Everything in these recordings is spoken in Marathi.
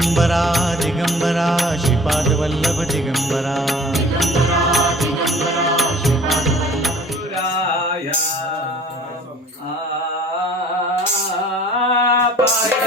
दिगंबरा दिगंबरा श्रीपादवल्लभ दिगंबरा राया आ पाय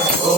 Oh.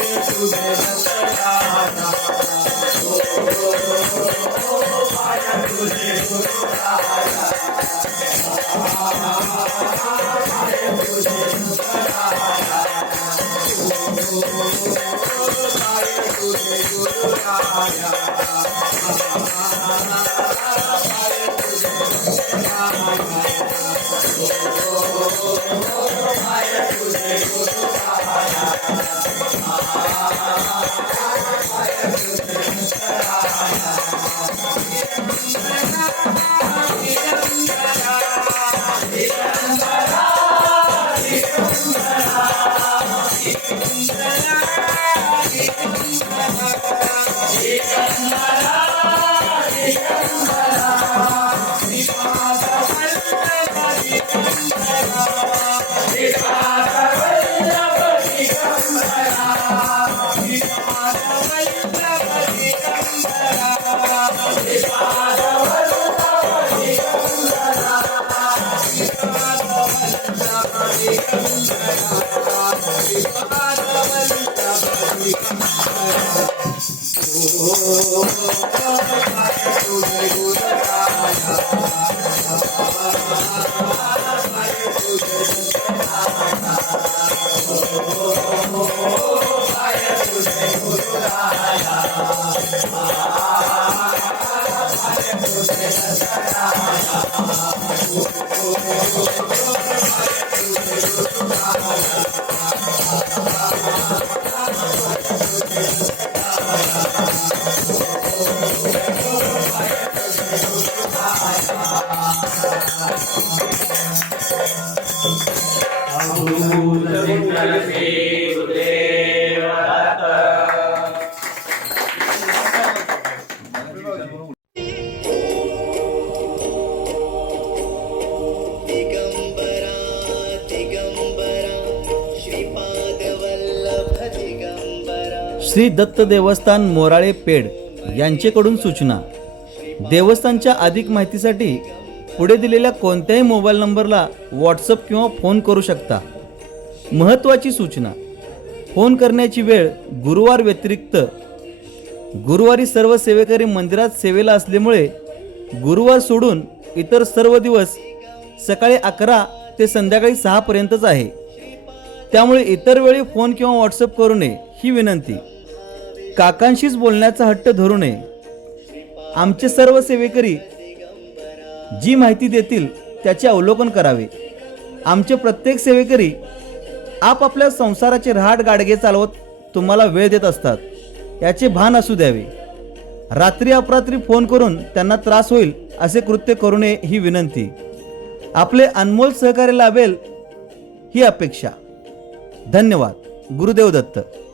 Susanna. श्री दत्त देवस्थान मोराळे पेड यांचेकडून सूचना देवस्थानच्या अधिक माहितीसाठी पुढे दिलेल्या कोणत्याही मोबाईल नंबरला व्हॉट्सअप किंवा फोन करू शकता महत्त्वाची सूचना फोन करण्याची वेळ गुरुवार व्यतिरिक्त गुरुवारी सर्व सेवेकरी मंदिरात सेवेला असल्यामुळे गुरुवार सोडून इतर सर्व दिवस सकाळी अकरा ते संध्याकाळी सहापर्यंतच आहे त्यामुळे इतर वेळी फोन किंवा व्हॉट्सअप करू नये ही विनंती काकांशीच बोलण्याचा हट्ट धरू नये आमचे सर्व सेवेकरी जी माहिती देतील त्याचे अवलोकन करावे आमचे प्रत्येक सेवेकरी आपापल्या संसाराचे रहाट गाडगे चालवत तुम्हाला वेळ देत असतात याचे भान असू द्यावे रात्री अपरात्री फोन करून त्यांना त्रास होईल असे कृत्य करू नये ही विनंती आपले अनमोल सहकार्य लाभेल ही अपेक्षा धन्यवाद गुरुदेव दत्त